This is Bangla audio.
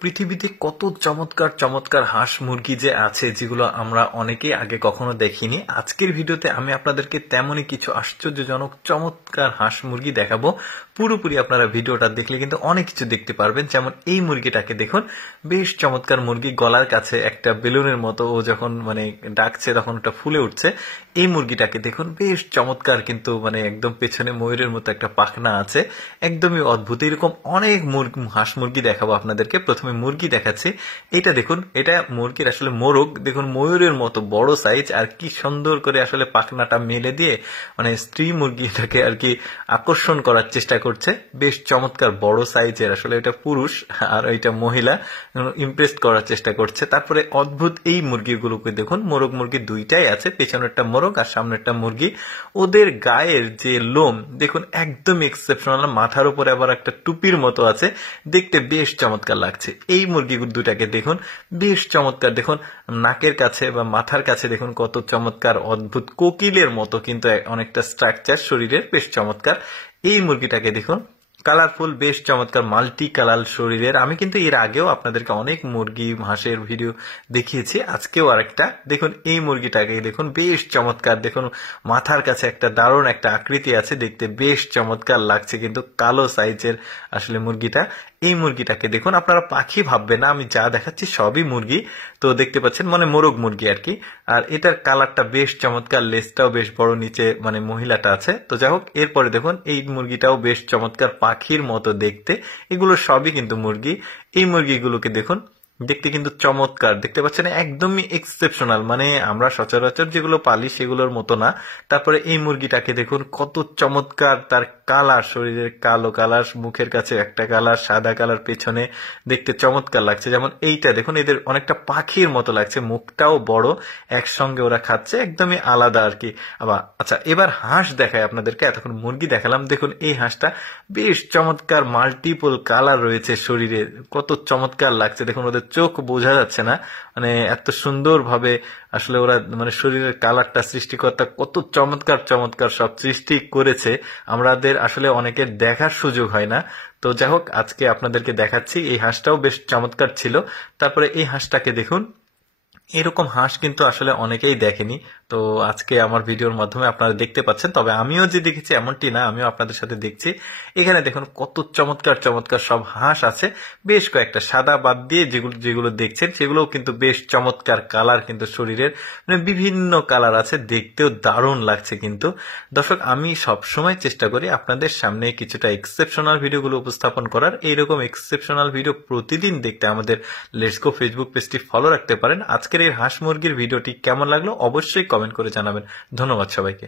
পৃথিবীতে কত চমৎকার চমৎকার হাঁস মুরগি যে আছে যেগুলো আমরা অনেকেই আগে কখনো দেখিনি। আজকের ভিডিওতে আমি আপনাদেরকে তেমনই কিছু আশ্চর্যজনক চমৎকার হাঁস মুরগি দেখাবো। পুরোপুরি আপনারা ভিডিওটা দেখলে কিন্তু অনেক কিছু দেখতে পারবেন। যেমন এই মুরগিটাকে দেখুন, বেশ চমৎকার মুরগি, গলার কাছে একটা বেলুনের মতো ও যখন ডাকছে তখন ওটা ফুলে উঠছে। এই মুরগিটাকে দেখুন, বেশ চমৎকার, কিন্তু একদম পেছনে ময়ূরের মতো একটা পাখনা আছে, একদমই অদ্ভুত। এরকম অনেক হাঁস মুরগি দেখাবো আপনাদেরকে। প্রথমে মুরগি দেখাচ্ছি, এটা দেখুন, এটা মুরগির আসলে মোরগ, দেখুন ময়ূরের মতো বড় সাইজ, আর কি সুন্দর করে আসলে পাখনাটা মেলে দিয়ে স্ত্রী মুরগিটাকে আর কি আকর্ষণ করার চেষ্টা করছে। বেশ চমৎকার বড় সাইজের, আসলে এটা পুরুষ আর এটা মহিলা, ইমপ্রেস করার চেষ্টা করছে। তারপরে অদ্ভুত এই মুরগিগুলোকে দেখুন, মোরগ মুরগি দুইটাই আছে, পেছনেরটা মোরগ আর সামনেরটা মুরগি। ওদের গায়ের যে লোম দেখুন, একদম এক্সেপশনাল, মাথার উপরে আবার একটা টুপির মতো আছে, দেখতে বেশ চমৎকার লাগছে। এই মুরগিগুলো দুটাকে দেখুন, বেশ চমৎকার। দেখুন নাকের কাছে বা মাথার কাছে দেখুন কত চমৎকার, অদ্ভুত কোকিলের মতো কিন্তু অনেকটা স্ট্রাকচার শরীরের, বেশ চমৎকার। এই মুরগিটাকে দেখুন, কালারফুল, বেশ চমৎকার, মাল্টি কালার শরীরের। আমি কিন্তু এর আগেও আপনাদেরকে অনেক মুরগি হাঁসের ভিডিও দেখিয়েছি, আজকেও আরেকটা দেখুন। এই মুরগিটাকে দেখুন, বেশ চমৎকার। দেখুন মাথার কাছে একটা দারুণ একটা আকৃতি আছে, দেখতে বেশ চমৎকার লাগছে, কিন্তু কালো সাইজের আসলে মুরগিটা। এই মুরগিটাকে দেখুন, আপনারা পাখি ভাববেন না, আমি যা দেখাচ্ছি সবই মুরগি। তো দেখতে পাচ্ছেন, মোরগ মুরগি আর কি। আর এটার কালারটা বেশ চমৎকার, লেজটাও বেশ বড়, নিচে মহিলাটা আছে। তো যাই হোক, এরপরে দেখুন এই মুরগিটাও বেশ চমৎকার, পাখির মতো দেখতে। এগুলো সবই কিন্তু মুরগি। এই মুরগিগুলোকে দেখুন, দেখতে কিন্তু চমৎকার, দেখতে পাচ্ছেন, একদমই এক্সেপশনাল, আমরা সচরাচর যেগুলো পালি সেগুলোর মতো না। তারপরে এই মুরগিটাকে দেখুন, কত চমৎকার, তার কালার, শরীরের কালো কালার, মুখের কাছে একটা কালার, সাদা কালার, পেছনে দেখতে চমৎকার লাগছে। যেমন এইটা দেখুন, এদের অনেকটা পাখির মতো লাগছে, মুখটাও বড়, একসঙ্গে ওরা খাচ্ছে, একদমই আলাদা আর কি। আচ্ছা, এবার হাঁস দেখায় আপনাদেরকে। এতক্ষণ মুরগি দেখালাম, দেখুন এই হাঁসটা বেশ চমৎকার, মাল্টিপল কালার রয়েছে শরীরে, কত চমৎকার লাগছে। দেখুন ওদের চোখ বোঝা যাচ্ছে না, এত সুন্দর ভাবে আসলে ওরা শরীরের কালারটা, সৃষ্টিকর্তা কত চমৎকার চমৎকার সব সৃষ্টি করেছে, আমাদের আসলে অনেকের দেখার সুযোগ হয় না। তো যাই হোক, আজকে আপনাদেরকে দেখাচ্ছি। এই হাঁসটাও বেশ চমৎকার ছিল। তারপরে এই হাঁসটাকে দেখুন, এরকম হাঁস কিন্তু আসলে অনেকেই দেখেনি। তো আজকে আমার ভিডিওর মাধ্যমে আপনারা দেখতে পাচ্ছেন। তবে আমিও যে দেখেছি এমনটি না, আমিও আপনাদের সাথে দেখছি। এখানে দেখুন কত চমৎকার চমৎকার সব হাঁস আছে, বেশ কয়েকটা, সাদা বাদ দিয়ে যেগুলো যেগুলো দেখছেন সেগুলোও কিন্তু বেশ চমৎকার কালার, কিন্তু শরীরের বিভিন্ন কালার আছে, দেখতেও দারুণ লাগছে। কিন্তু দর্শক, আমি সবসময় চেষ্টা করি আপনাদের সামনে কিছুটা এক্সেপশনাল ভিডিওগুলো উপস্থাপন করার। এইরকম এক্সেপশনাল ভিডিও প্রতিদিন দেখতে আমাদের লেটস গো ফেসবুক পেজটি ফলো রাখতে পারেন। আজকের এই হাঁস মুরগির ভিডিওটি কেমন লাগলো অবশ্যই কমেন্ট করে জানাবেন। ধন্যবাদ সবাইকে।